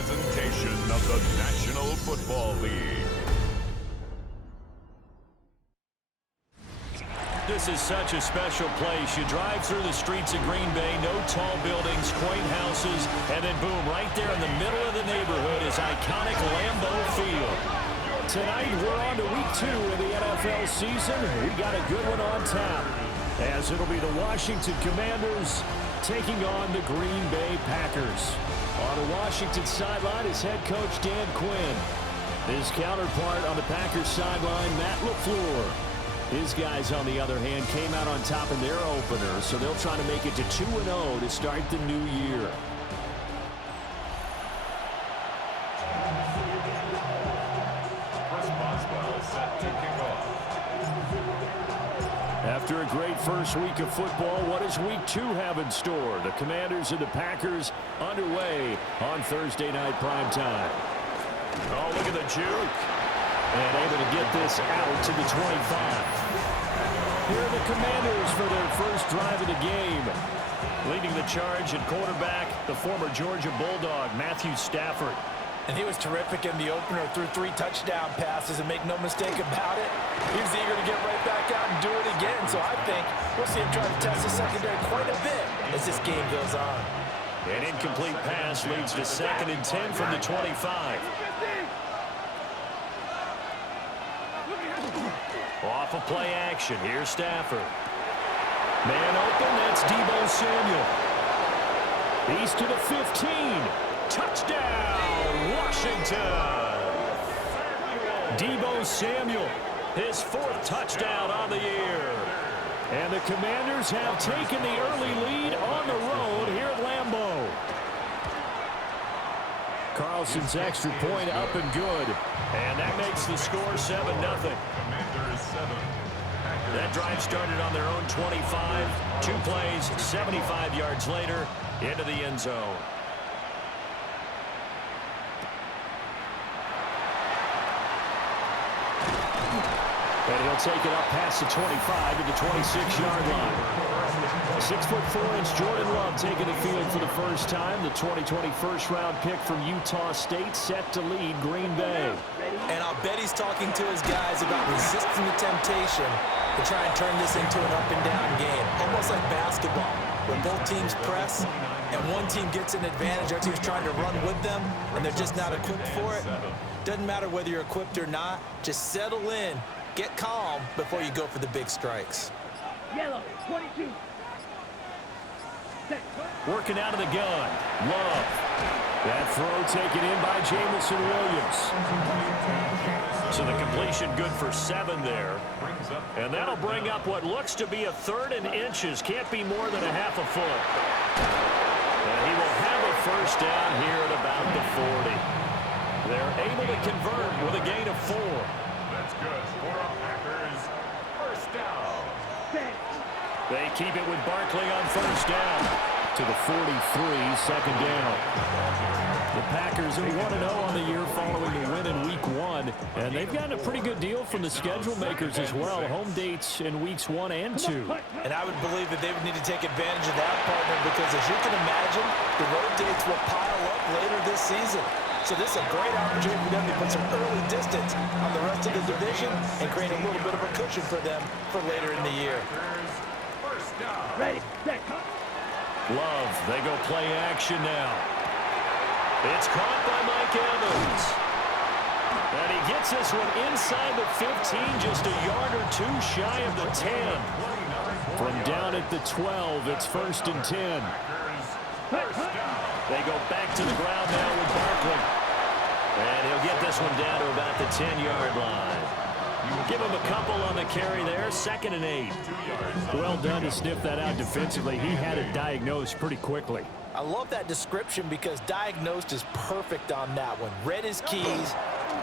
presentation of the National Football League. This is such a special place. You drive through the streets of Green Bay, no tall buildings, quaint houses, and then boom, right there in the middle of the neighborhood is iconic Lambeau Field. Tonight, we're on to week 2 of the NFL season. We got a good one on tap, as it'll be the Washington Commanders taking on the Green Bay Packers. On the Washington sideline is head coach Dan Quinn. His counterpart on the Packers sideline, Matt LaFleur. His guys, on the other hand, came out on top in their opener, so they'll try to make it to 2-0 to start the new year. Boswell set to kick off. After a great first week of football, what does week 2 have in store? The Commanders and the Packers underway on Thursday night primetime. Oh, look at the juke. And able to get this out to the 25. Here are the Commanders for their first drive of the game. Leading the charge at quarterback, the former Georgia Bulldog, Matthew Stafford. And he was terrific in the opener, threw 3 touchdown passes, and make no mistake about it, he was eager to get right back out and do it again. So I think we'll see him try to test the secondary quite a bit as this game goes on. An incomplete pass leads to 2nd and 10 from the 25. Off of play action. Here's Stafford. Man open. That's Deebo Samuel. He's to the 15. Touchdown, Washington. Deebo Samuel, his 4th touchdown on the year. And the Commanders have taken the early lead on the road here at Lambeau. Carlson's extra point up and good. And that makes the score 7-0. That drive started on their own 25. 2 plays, 75 yards later, into the end zone. And he'll take it up past the 25 to the 26-yard line. 6'4" Jordan Love taking the field for the first time. The 2020 first-round pick from Utah State set to lead Green Bay. And I'll bet he's talking to his guys about resisting the temptation to try and turn this into an up-and-down game, almost like basketball, where both teams press and one team gets an advantage, other team's trying to run with them, and they're just not equipped for it. Doesn't matter whether you're equipped or not. Just settle in, get calm before you go for the big strikes. Yellow, 22. Working out of the gun, Love. That throw taken in by Jameson Williams. So the completion good for 7 there. And that'll bring up what looks to be a 3rd and inches. Can't be more than a half a foot. And he will have a first down here at about the 40. They're able to convert with a gain of 4. That's good for our Packers. First down. They keep it with Barkley on first down. To the 43, 2nd down. The Packers are 1-0 on the year following the win in Week 1. And they've gotten a pretty good deal from the schedule makers as well. Home dates in Weeks 1 and 2. And I would believe that they would need to take advantage of that, partner, because as you can imagine, the road dates will pile up later this season. So this is a great opportunity for them to put some early distance on the rest of the division and create a little bit of a cushion for them for later in the year. First down. Ready, set, Love, they go play action now. It's caught by Mike Evans. And he gets this one inside the 15, just a yard or 2 shy of the 10. From down at the 12, it's 1st and 10. They go back to the ground now with Barkley. And he'll get this one down to about the 10-yard line. Give him a couple on the carry there, 2nd and 8. Well done to sniff that out defensively. He had it diagnosed pretty quickly. I love that description because diagnosed is perfect on that one. Read his keys,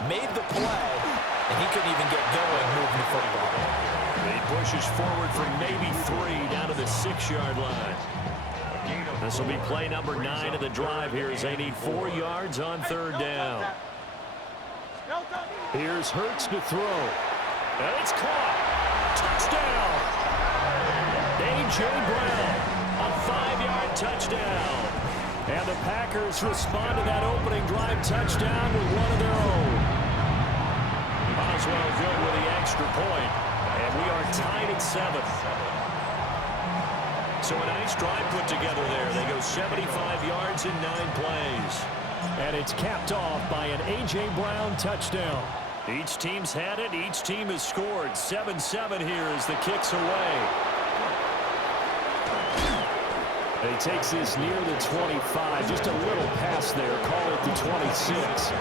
made the play, and he couldn't even get going moving the football. He pushes forward from maybe 3 down to the 6-yard line. This will be play number 9 of the drive here as they need 4 yards on 3rd down. Here's Hurts to throw. And it's caught. Touchdown. A.J. Brown. A 5-yard touchdown. And the Packers respond to that opening drive touchdown with one of their own. Boswell good with the extra point. And we are tied at 7. So a nice drive put together there. They go 75 yards in 9 plays. And it's capped off by an A.J. Brown touchdown. Each team's had it. Each team has scored. 7-7 here as the kick's away. And he takes this near the 25. Just a little pass there. Call it the 26.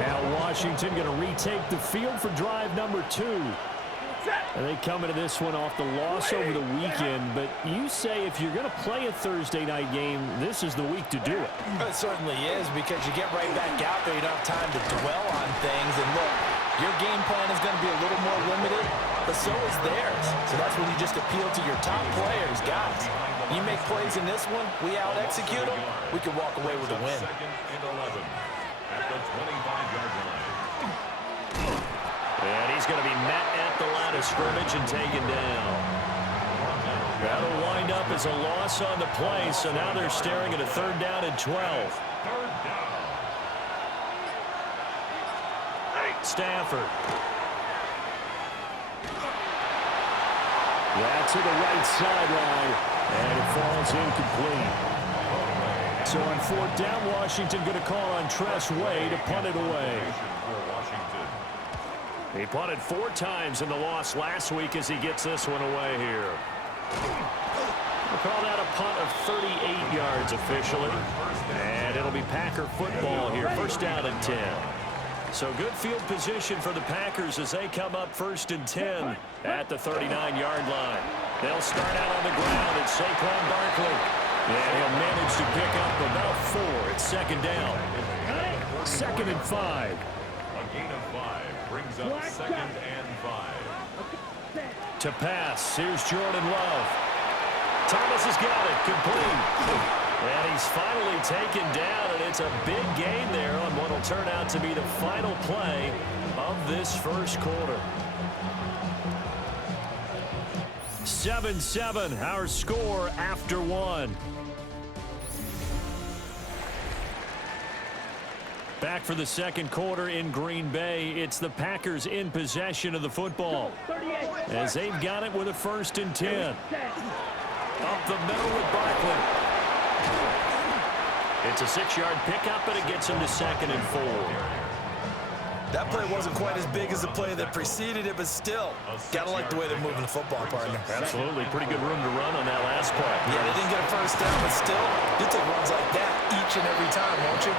Now Washington going to retake the field for drive number 2. And they come into this one off the loss over the weekend. But you say if you're going to play a Thursday night game, this is the week to do it. It certainly is, because you get right back out there. You don't have time to dwell on things. And look, your game plan is going to be a little more limited, but so is theirs. So that's when you just appeal to your top players. Guys, you make plays in this one, we out-execute them, we can walk away with a win. Second and 11 at the 25-yard line. And he's going to be met at the line of scrimmage and taken down. That'll wind up as a loss on the play, so now they're staring at a 3rd down and 12. Third down. Stafford. That's to the right sideline, and it falls incomplete. So on 4th down, Washington going to call on Tress Way to punt it away. He punted 4 times in the loss last week as he gets this one away here. We'll call that a punt of 38 yards officially. And it'll be Packer football here. 1st down and 10. So good field position for the Packers as they come up 1st and 10 at the 39-yard line. They'll start out on the ground. It's Saquon Barkley. And he'll manage to pick up about 4. It's 2nd down. 2nd and 5. A gain of 5 brings up 2nd and 5. To pass, here's Jordan Love. Thomas has got it, complete. And he's finally taken down, and it's a big gain there on what will turn out to be the final play of this 1st quarter. 7-7, our score after 1. Back for the 2nd quarter in Green Bay. It's the Packers in possession of the football as they've got it with a 1st and 10. Up the middle with Barkley. It's a 6-yard pickup, and it gets him to 2nd and 4. That play wasn't quite as big as the play that preceded it, but still, gotta like the way they're moving the football, partner. Absolutely. Pretty good room to run on that last play. Yeah, they didn't get a 1st down, but still, you take runs like that each and every time, won't you?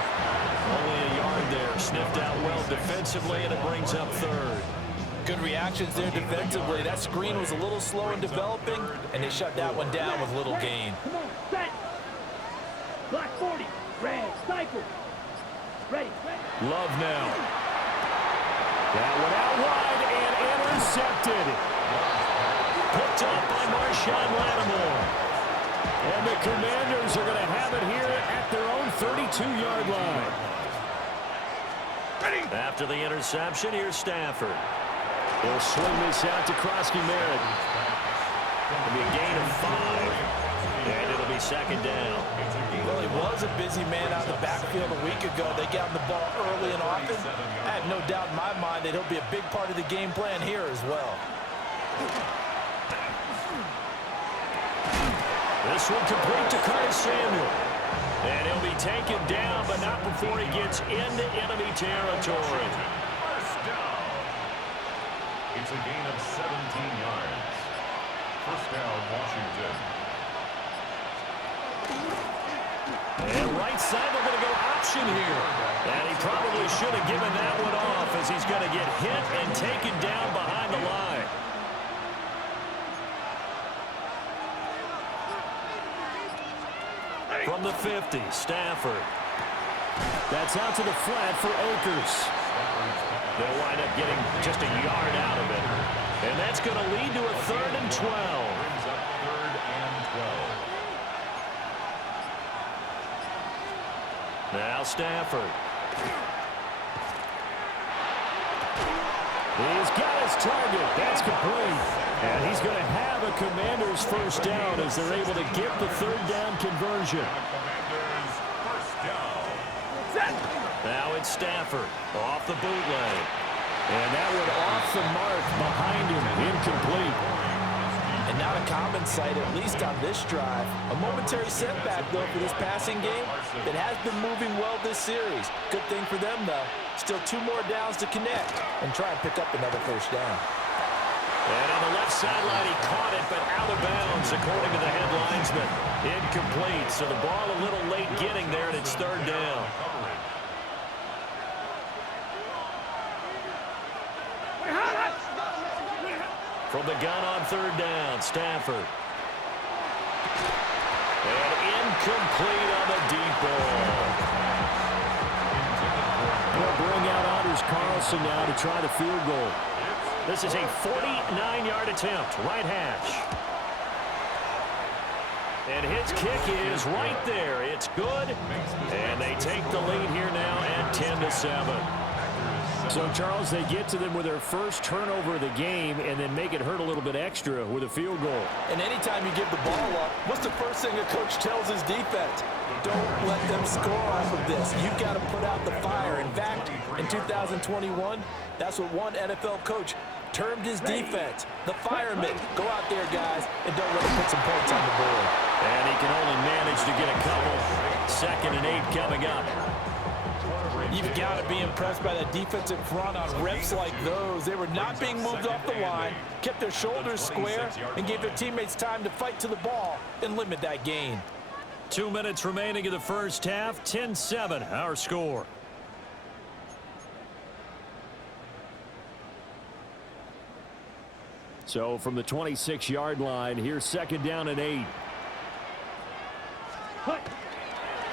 Only a yard there. Sniffed out well defensively, and it brings up 3rd. Good reactions there defensively. That screen was a little slow in developing, and they shut that one down with little gain. Come on, set. Black 40. Red. Cycle. Ready. Love now. That one out wide and intercepted. Picked up by Marshawn Lattimore. And the Commanders are going to have it here at their own 32-yard line. After the interception, here's Stafford. He'll swing this out to Krosky-Merritt. It'll be a gain of 5. And it'll be 2nd down. Well, he was a busy man out of the backfield a week ago. They got him the ball early and often. I have no doubt in my mind that he'll be a big part of the game plan here as well. This one complete to Curtis Samuel. And he'll be taken down, but not before he gets into enemy territory. First down. It's a gain of 17 yards. 1st down, Washington. And right side, they're going to go option here. And he probably should have given that one off as he's going to get hit and taken down behind the line. From the 50, Stafford. That's out to the flat for Akers. They'll wind up getting just a yard out of it. And that's going to lead to a 3rd and 12. Brings up 3rd and 12. Now Stafford. He's got his target. That's complete. And he's going to have a Commander's first down as they're able to get the third down conversion. Commander's first down. Now it's Stafford off the bootleg. And that one off the mark behind him, incomplete. And not a common sight, at least on this drive. A momentary setback, though, for this passing game that has been moving well this series. Good thing for them, though. Still 2 more downs to connect and try and pick up another first down. And on the left sideline, he caught it, but out of bounds, according to the head linesman. Incomplete, so the ball a little late getting there, and it's third down. From the gun on third down, Stafford. And incomplete on the deep ball. They'll bring out Anders Carlson now to try the field goal. This is a 49-yard attempt, right hash. And his kick is right there. It's good. And they take the lead here now at 10-7. So, Charles, they get to them with their first turnover of the game and then make it hurt a little bit extra with a field goal. And anytime you give the ball up, what's the first thing a coach tells his defense? Don't let them score off of this. You've got to put out the fire. In fact, in 2021, that's what one NFL coach termed his defense, the firemen. Go out there, guys, and don't let them put some points on the board. And he can only manage to get a couple. 2nd and 8 coming up. You've got to be impressed by that defensive front on reps like those. They were not being moved off the line, kept their shoulders square, and gave their teammates time to fight to the ball and limit that gain. 2 minutes remaining in the first half. 10-7, our score. So from the 26-yard line, here's 2nd down and 8.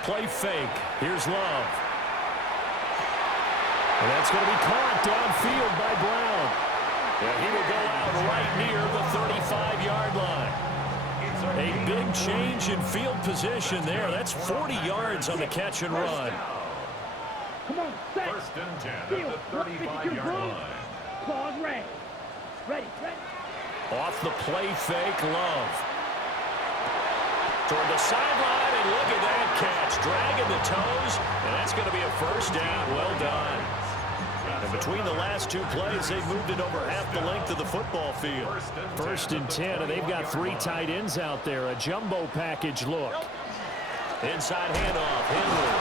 Play fake. Here's Love. And that's going to be caught downfield by Brown. And he will go out right near the 35-yard line. A big change in field position there. That's 40 yards on the catch and run. Come on, set. 1st and 10 at the 35-yard line. Claws ready. Ready. Off the play fake, Love. Toward the sideline, and look at that catch. Dragging the toes, and that's going to be a first down. Well done. And between the last 2 plays, they've moved it over half the length of the football field. 1st and 10, and they've got 3 tight ends out there. A jumbo package look. Inside handoff, Henry.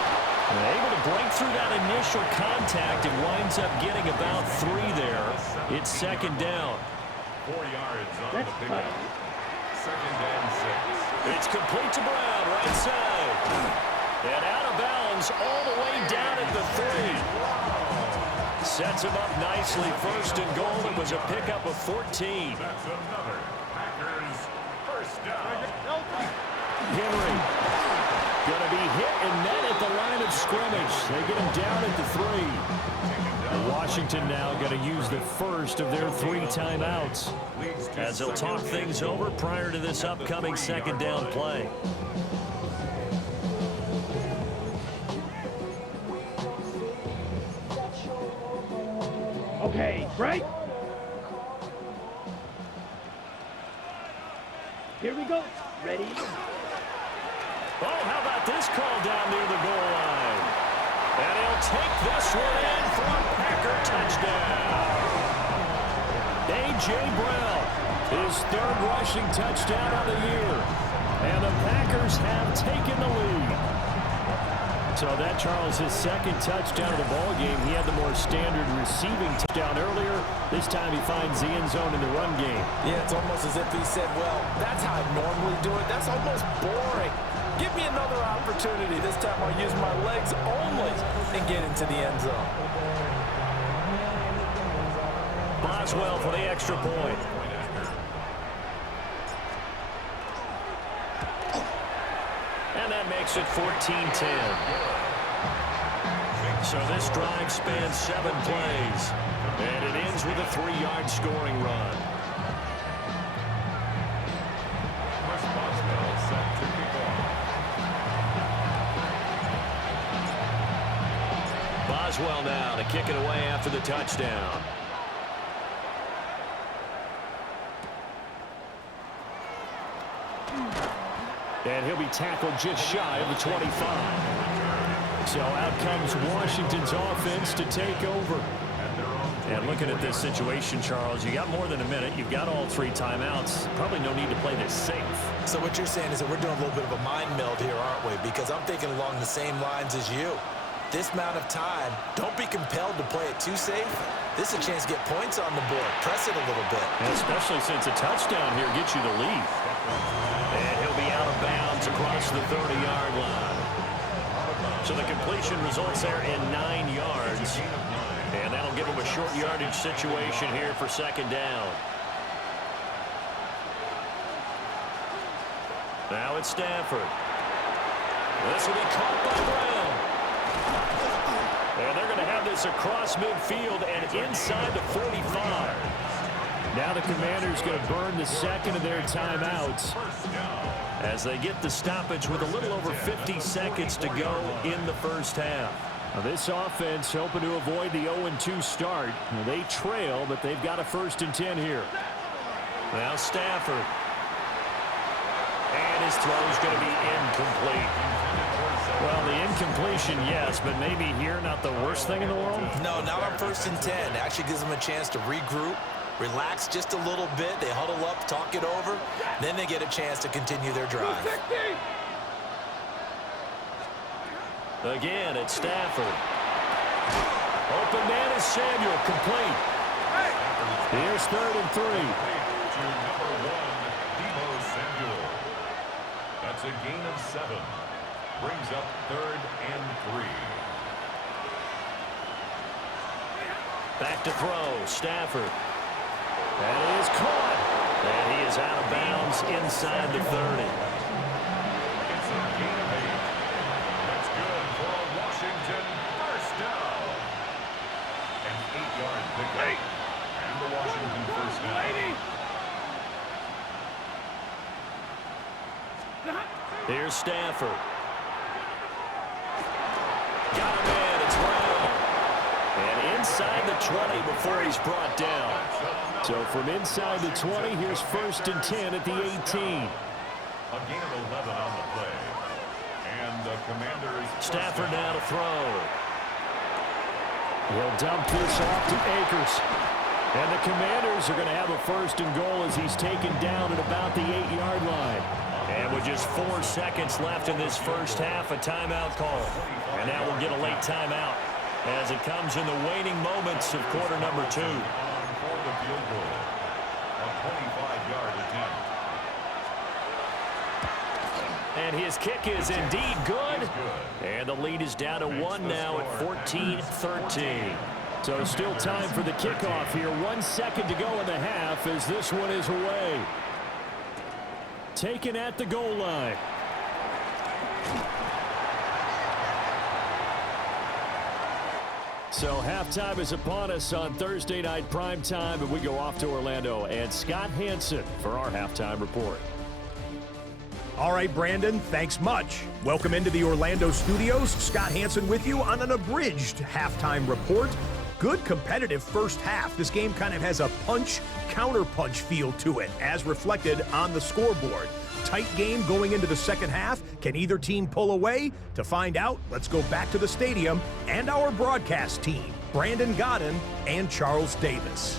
And able to break through that initial contact and winds up getting about 3 there. It's 2nd down. 4 yards on the pickup. 2nd and 6. It's complete to Brown, right side. And out of bounds all the way down at the 3. Sets him up nicely. 1st and goal. It was a pickup of 14. That's another Packers first down. Henry going to be hit and met at the line of scrimmage. They get him down at the 3. And Washington now going to use the first of their 3 timeouts as they'll talk things over prior to this upcoming 2nd down play. Okay, break. Here we go. Ready. Oh, how about this call down near the goal line? And he'll take this one in for a Packer touchdown. A.J. Brown, his 3rd rushing touchdown of the year. And the Packers have taken the lead. So that, Charles, his 2nd touchdown of the ball game. He had the more standard receiving touchdown earlier. This time he finds the end zone in the run game. Yeah, it's almost as if he said, well, that's how I normally do it. That's almost boring. Give me another opportunity. This time I'll use my legs only and get into the end zone. Boswell for the extra point. And that makes it 14-10. So this drive spans 7 plays. And it ends with a 3-yard scoring run. Boswell set to kick off. Boswell now to kick it away after the touchdown. And he'll be tackled just shy of the 25. So out comes Washington's offense to take over. And looking at this situation, Charles, you got more than a minute. You've got all 3 timeouts. Probably no need to play this safe. So what you're saying is that we're doing a little bit of a mind meld here, aren't we? Because I'm thinking along the same lines as you. This amount of time, don't be compelled to play it too safe. This is a chance to get points on the board. Press it a little bit. And especially since a touchdown here gets you the lead. And he'll be out of bounds across the 30-yard line. So the completion results there in 9 yards. And that'll give him a short yardage situation here for second down. Now it's Stafford. This will be caught by Brown. And they're going to have this across midfield and inside the 45. Now the Commanders going to burn the second of their timeouts as they get the stoppage with a little over 50 seconds to go in the first half. Now this offense hoping to avoid the 0-2 start. Now they trail, but they've got a 1st and 10 here. Now Stafford. And his throw is going to be incomplete. Well, the incompletion, yes, but maybe here not the worst thing in the world? No, not on 1st and 10. It actually gives them a chance to regroup, relax just a little bit. They huddle up, talk it over. Then they get a chance to continue their drive. Again, it's Stafford. Open man is Samuel, complete. Here's 3rd and 3. To number 1, Samuel. That's a gain of 7. Brings up 3rd and 3. Back to throw, Stafford. That is caught. And he is out of bounds inside the 30. It's a gain of 8. That's good for a Washington first down. An 8-yard pickup. And the Washington first down. Here's Stafford. Got him in. It's Brown. And inside the 20 before he's brought down. So from inside the 20, here's 1st and 10 at the 18. A gain of 11 on the play. And the Commanders. Stafford now to throw. He'll dump this off to Akers. And the Commanders are going to have a 1st and goal as he's taken down at about the 8-yard line. And with just 4 seconds left in this first half, a timeout call. And now we'll get a late timeout as it comes in the waning moments of quarter number 2. For the field goal. A 25-yard attempt. And his kick is indeed good. And the lead is down to 1 now at 14-13. So still time for the kickoff here. 1 second to go in the half as this one is away. Taken at the goal line. So halftime is upon us on Thursday night primetime, and we go off to Orlando and Scott Hansen for our halftime report. All right, Brandon, thanks much. Welcome into the Orlando studios. Scott Hansen with you on an abridged halftime report. Good competitive first half. This game kind of has a punch-counter-punch feel to it, as reflected on the scoreboard. Tight game going into the second half. Can either team pull away? To find out, let's go back to the stadium and our broadcast team, Brandon Godden and Charles Davis.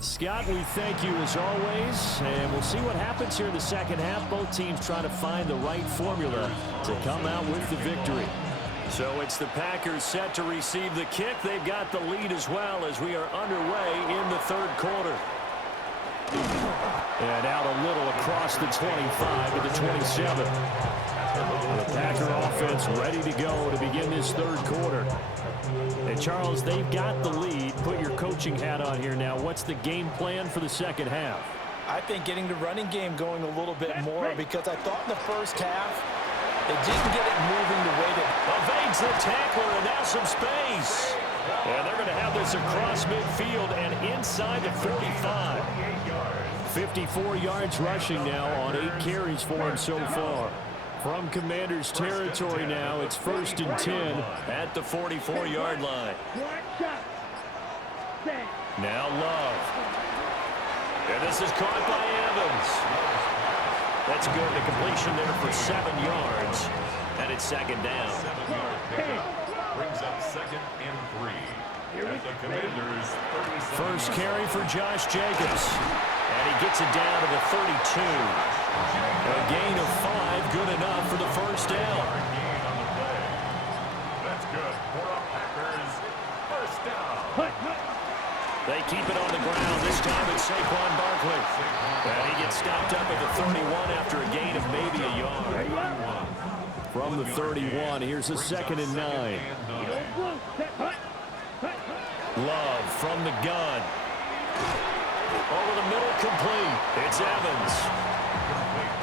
Scott, we thank you as always, and we'll see what happens here in the second half. Both teams trying to find the right formula to come out with the victory. So it's the Packers set to receive the kick. They've got the lead as well as we are underway in the third quarter. And out a little across the 25 to the 27. The Packer offense ready to go to begin this third quarter. And Charles, they've got the lead. Put your coaching hat on here now. What's the game plan for the second half? I think getting the running game going a little bit more, because I thought in the first half they didn't get it moving the way that evades the tackler, and now some space. And they're going to have this across midfield and inside the 45. 54 yards rushing now on 8 carries for him so far. From Commanders territory now, it's 1st and 10 at the 44-yard line. Now Love. And this is caught by Evans. That's good. The completion there for 7 yards. And it's second down. 7-yard pickup brings up 2nd and 3. At the Commanders' 37. First carry for Josh Jacobs. And he gets it down to the 32. A gain of 5, good enough for the first down. Gain on the play. That's good for a Packers first down. They keep it on the ground. This time it's Saquon Barkley. And he gets stopped up at the 31 after a gain of maybe a yard. From the 31, here's a 2nd and 9. Love from the gun. Over the middle, complete. It's Evans.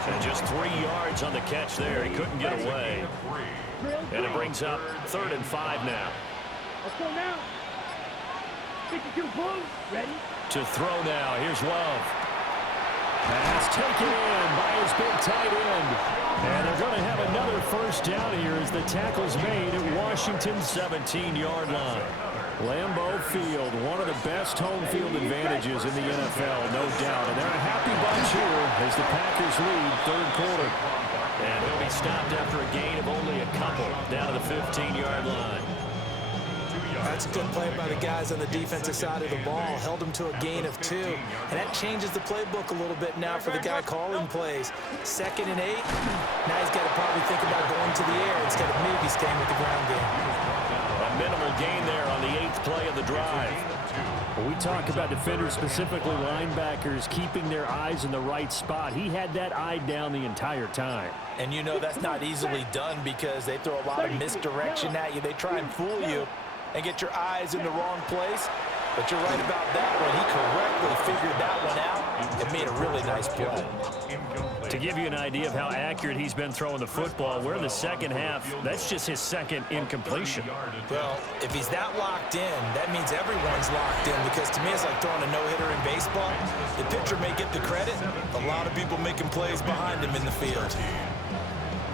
And just 3 yards on the catch there. He couldn't get away. And it brings up 3rd and 5 now. Let's go now. 52 blue. Ready? To throw now. Here's Love. Pass taken in by his big tight end. And they're going to have another first down here as the tackle's made at Washington's 17-yard line. Lambeau Field, one of the best home field advantages in the NFL, no doubt. And they're a happy bunch here as the Packers lead 3rd quarter. And he'll be stopped after a gain of only a couple down to the 15-yard line. That's a good play by the guys on the defensive side of the ball. Held them to a gain of 2. And that changes the playbook a little bit now for the guy calling plays. 2nd and 8. Now he's got to probably think about going to the air instead of maybe staying with the ground game. A minimal gain there on the 8th play of the drive. When we talk about defenders, specifically linebackers, keeping their eyes in the right spot, he had that eye down the entire time. And you know that's not easily done because they throw a lot of misdirection at you. They try and fool you and get your eyes in the wrong place. But you're right about that one. He correctly figured that one out and made a really nice play. To give you an idea of how accurate he's been throwing the football, we're in the second half. That's just his 2nd incompletion. Well, if he's that locked in, that means everyone's locked in because to me it's like throwing a no-hitter in baseball. The pitcher may get the credit. A lot of people making plays behind him in the field.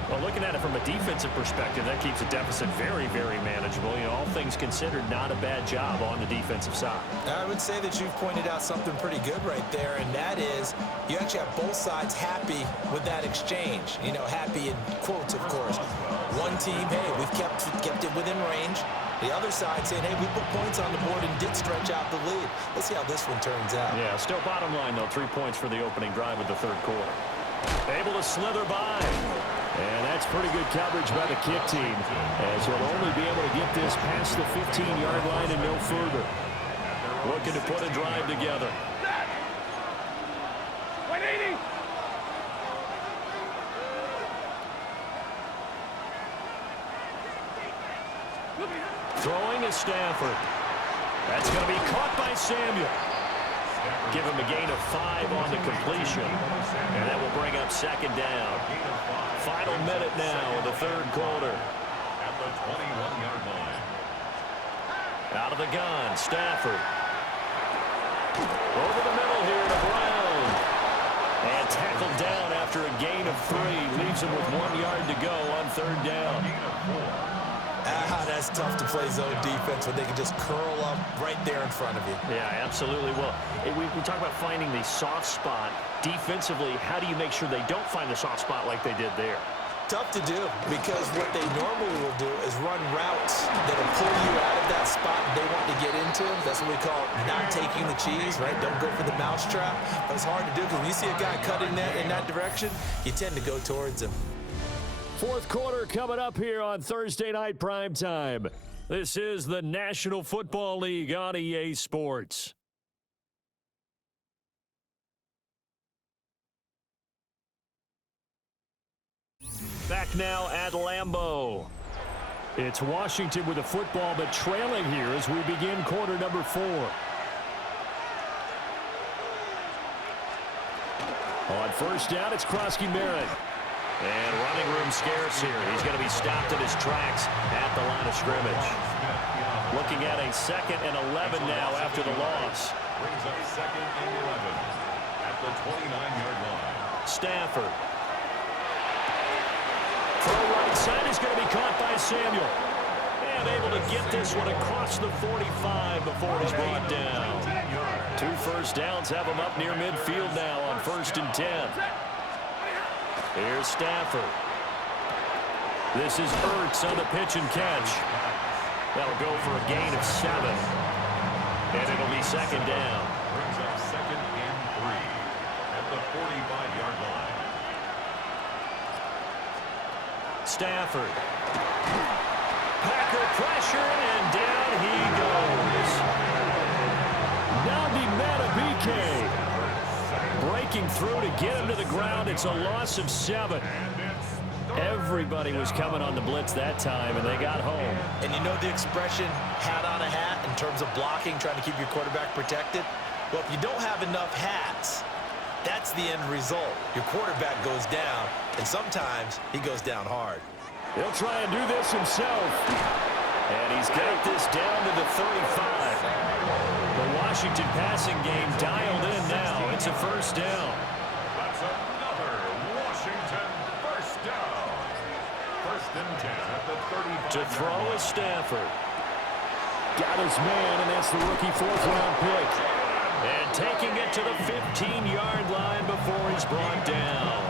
Well, looking at it from a defensive perspective, that keeps the deficit very, very manageable. You know, all things considered, not a bad job on the defensive side. I would say that you've pointed out something pretty good right there, and that is you actually have both sides happy with that exchange. You know, happy in quotes, of course. One team, hey, we've kept it within range. The other side saying, hey, we put points on the board and did stretch out the lead. Let's see how this one turns out. Yeah, still bottom line, though, 3 points for the opening drive of the 3rd quarter. Able to slither by. And that's pretty good coverage by the kick team, as he'll only be able to get this past the 15-yard line and no further. Looking to put a drive together. 180. Throwing is Stafford. That's going to be caught by Samuel. Give him a gain of 5 on the completion. And that will bring up 2nd down. Final minute now of the 3rd quarter. At the 21-yard line. Out of the gun, Stafford. Over the middle here to Brown. And tackled down after a gain of 3. Leaves him with 1 yard to go on 3rd down. That's tough to play zone defense when they can just curl up right there in front of you. Yeah, absolutely. Well, we talk about finding the soft spot. Defensively, how do you make sure they don't find the soft spot like they did there? Tough to do because what they normally will do is run routes that will pull you out of that spot they want to get into. That's what we call not taking the cheese, right? Don't go for the mousetrap. But it's hard to do because when you see a guy cutting in that direction, you tend to go towards him. 4th quarter coming up here on Thursday Night Primetime. This is the National Football League on EA Sports. Back now at Lambeau. It's Washington with the football, but trailing here as we begin quarter number 4. On first down, it's Krosky-Merritt. And running room scarce here. He's going to be stopped in his tracks at the line of scrimmage. Looking at a 2nd and 11 now after the loss. Brings up 2nd and 11 at the 29-yard line. Stafford. Throw right side is going to be caught by Samuel. and able to get this one across the 45 before he's brought down. 2 first downs have him up near midfield now on 1st and 10. Here's Stafford. This is Ertz on the pitch and catch. That'll go for a gain of 7. And it'll be 2nd down. Brings up 2nd and 3 at the 45-yard line. Stafford. Packer pressure, and down he goes. Nandi Matabike breaking through to get him to the ground. It's a loss of 7. Everybody was coming on the blitz that time, and they got home. And you know the expression, hat on a hat, in terms of blocking, trying to keep your quarterback protected? Well, if you don't have enough hats, that's the end result. Your quarterback goes down, and sometimes he goes down hard. He'll try and do this himself. And he's got this down to the 35. The Washington passing game dialed in now. It's a 1st down. That's another Washington first down. 1st and 10 at the 35. To throw is Stafford. Got his man, and that's the rookie 4th-round pick. And taking it to the 15-yard line before he's brought down.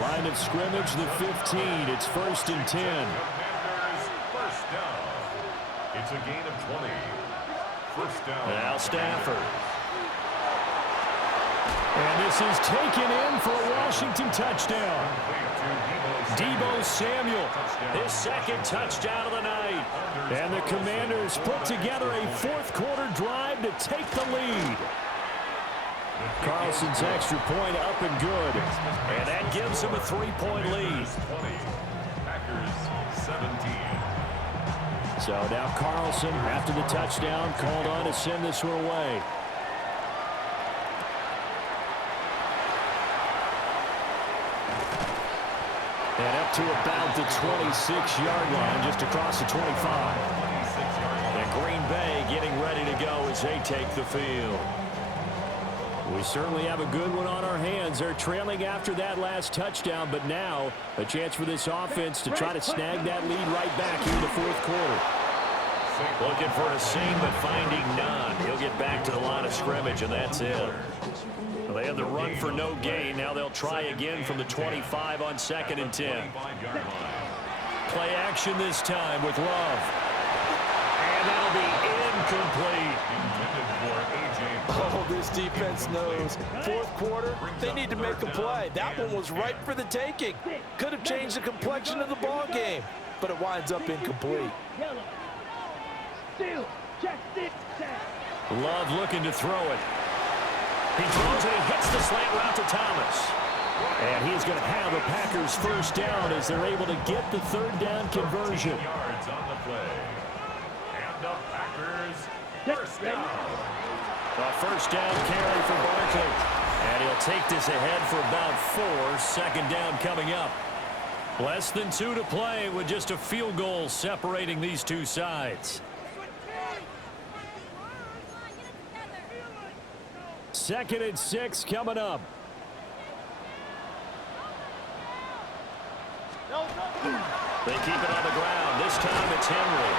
Line of scrimmage, the 15. It's 1st and 10. Commanders first down. It's a gain of 20. 1st down. Now Stafford. And this is taken in for a Washington touchdown. Deebo Samuel, his 2nd touchdown of the night. And the Commanders put together a 4th-quarter drive to take the lead. Carlson's extra point up and good. And that gives him a 3-point lead. 20. Packers 17. So now Carlson, after the touchdown, called on to send this one away. And up to about the 26-yard line, just across the 25. And Green Bay getting ready to go as they take the field. We certainly have a good one on our hands. They're trailing after that last touchdown, but now a chance for this offense to try to snag that lead right back here in the 4th quarter. Looking for a seam, but finding none. He'll get back to the line of scrimmage, and that's it. Well, they had the run for no gain. Now they'll try again from the 25 on 2nd and 10. Play action this time with Love. And that'll be incomplete. Oh, this defense knows. 4th quarter, they need to make a play. That one was ripe for the taking. Could have changed the complexion of the ball game, but it winds up incomplete. Love looking to throw it. He throws it, he hits the slant route to Thomas. And he's going to have the Packers 1st down as they're able to get the 3rd down conversion. Yards on the play. And the Packers 1st down. A 1st down carry for Barkley. And he'll take this ahead for about 4. 2nd down coming up. Less than 2 to play with just a field goal separating these two sides. 2nd and 6 coming up. They keep it on the ground. This time it's Henry.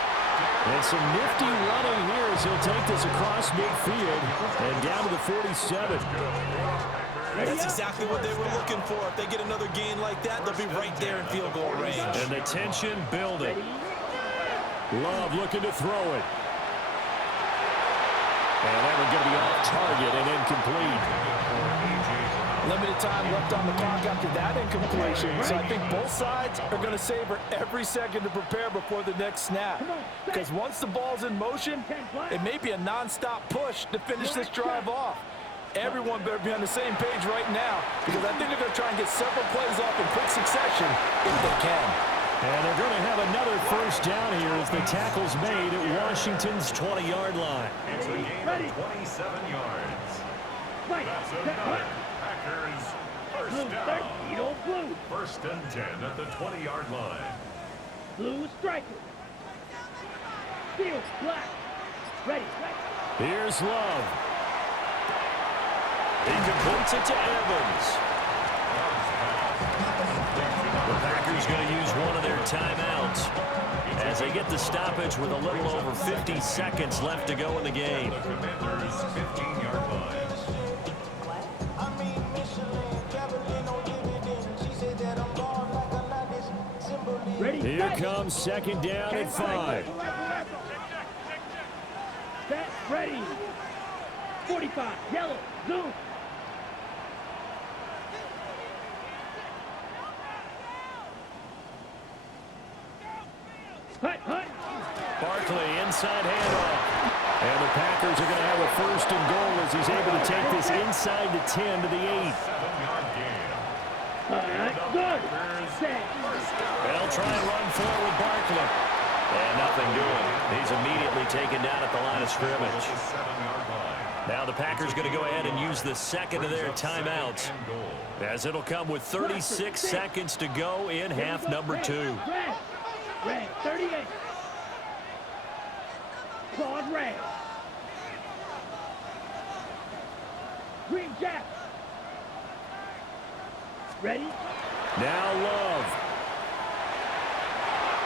And some nifty running here as he'll take this across midfield and down to the 47. That's exactly what they were looking for. If they get another gain like that, they'll be right there in field goal range. And the tension building. Love looking to throw it. And that one going to be off target and incomplete. Limited time left on the clock after that incompletion. So I think both sides are going to savor every second to prepare before the next snap. Because once the ball's in motion, it may be a non-stop push to finish this drive off. Everyone better be on the same page right now, because I think they're going to try and get several plays off in quick succession if they can. And they're going to have another 1st down here as the tackle's made at Washington's 20-yard line. It's a gain of 27 yards. That's another Packers 1st down. 1st and 10 at the 20-yard line. Blue striker. Field black. Ready. Here's Love. He completes it to Evans. The Packers going to use one of their timeouts as they get the stoppage with a little over 50 seconds left to go in the game. The Commanders' 15-yard line. Ready? Here comes second down and 5. Set, ready. 45, yellow, zoom. Hut, hut. Barkley, inside handoff. And the Packers are going to have a first and goal as he's able to take this inside the 10 to the 8. 7-yard gain. All right, good. Set. They'll try and run forward with Barkley. And nothing doing. He's immediately taken down at the line of scrimmage. 7-yard line. Now the Packers going to go ahead and use the second of their timeouts, as it'll come with 36 seconds to go in half number 2. Red, red, 38. Claude red. Green Jack. Ready? Now Love.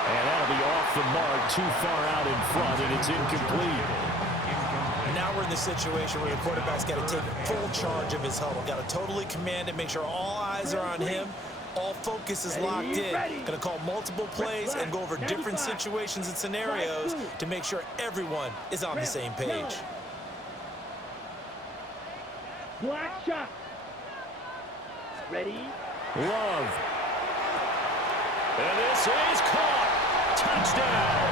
And that'll be off the mark, too far out in front, and it's incomplete. Now we're in the situation where the quarterback's got to take full charge of his huddle. Got to totally command it, make sure all eyes are on him. All focus is locked in. Going to call multiple plays and go over different situations and scenarios to make sure everyone is on the same page. Black shot. Ready? Love. And this is caught. Touchdown.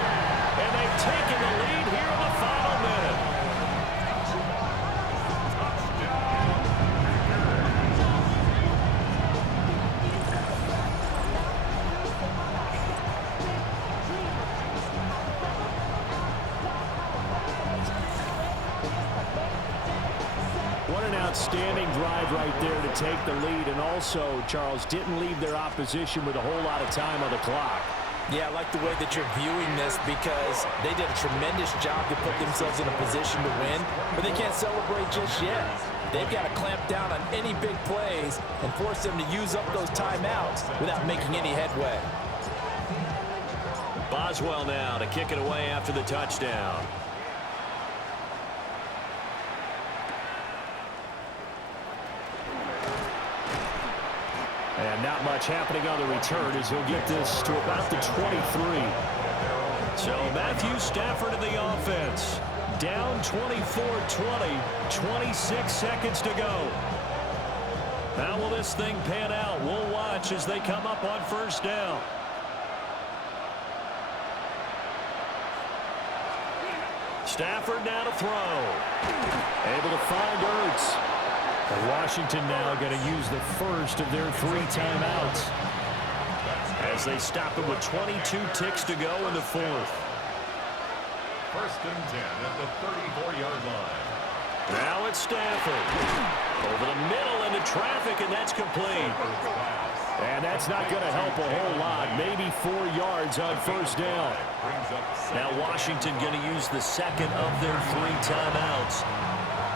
And they've taken the lead here in the final minute. What an outstanding drive right there to take the lead, and also, Charles, didn't leave their opposition with a whole lot of time on the clock. Yeah, I like the way that you're viewing this because they did a tremendous job to put themselves in a position to win, but they can't celebrate just yet. They've got to clamp down on any big plays and force them to use up those timeouts without making any headway. Boswell now to kick it away after the touchdown. And not much happening on the return as he'll get this to about the 23. So Matthew Stafford in the offense. Down 24-20, 26 seconds to go. How will this thing pan out? We'll watch as they come up on first down. Stafford now to throw. Able to find Ertz. And Washington now going to use the first of their 3 timeouts as they stop it with 22 ticks to go in the 4th. First and 10 at the 34-yard line. Now it's Stafford. Over the middle into traffic, and that's complete. And that's not going to help a whole lot. Maybe 4 yards on first down. Now Washington going to use the second of their 3 timeouts.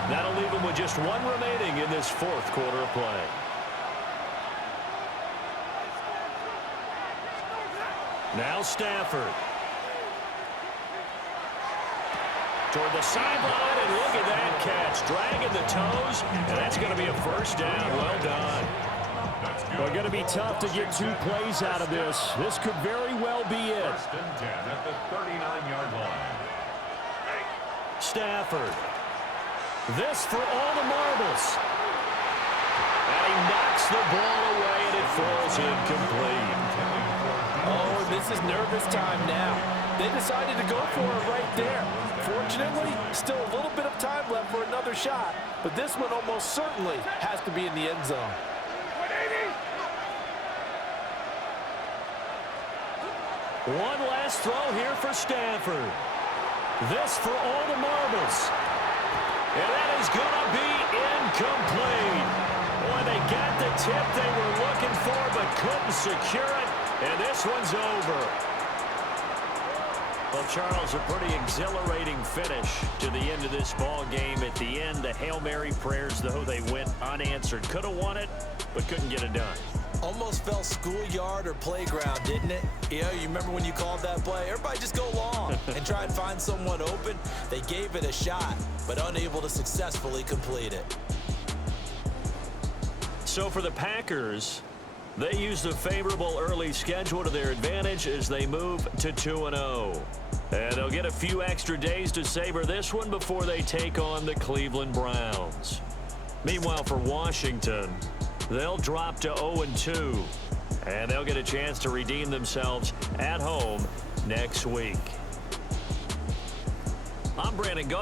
That'll leave them with just 1 remaining in this 4th quarter of play. Now Stafford. Toward the sideline, and look at that catch. Dragging the toes, and that's going to be a first down. Well done. Well, going to be tough to get 2 plays out of this. This could very well be it. First and 10 at the 39-yard line. Stafford. This for all the marbles. And he knocks the ball away, and it falls incomplete. Oh, this is nervous time now. They decided to go for it right there. Fortunately, still a little bit of time left for another shot, but this one almost certainly has to be in the end zone. One last throw here for Stafford. This for all the marbles. And that is going to be incomplete. Boy, they got the tip they were looking for but couldn't secure it, and this one's over. Well, Charles, a pretty exhilarating finish to the end of this ball game. At the end, the Hail Mary prayers, though, they went unanswered. Could have won it, but couldn't get it done. Almost felt schoolyard or playground, didn't it? You remember when you called that play? Everybody just go long and try and find someone open. They gave it a shot, but unable to successfully complete it. So for the Packers, they use the favorable early schedule to their advantage as they move to 2-0. And they'll get a few extra days to savor this one before they take on the Cleveland Browns. Meanwhile, for Washington, they'll drop to 0-2, and they'll get a chance to redeem themselves at home next week. I'm Brandon Gaudin.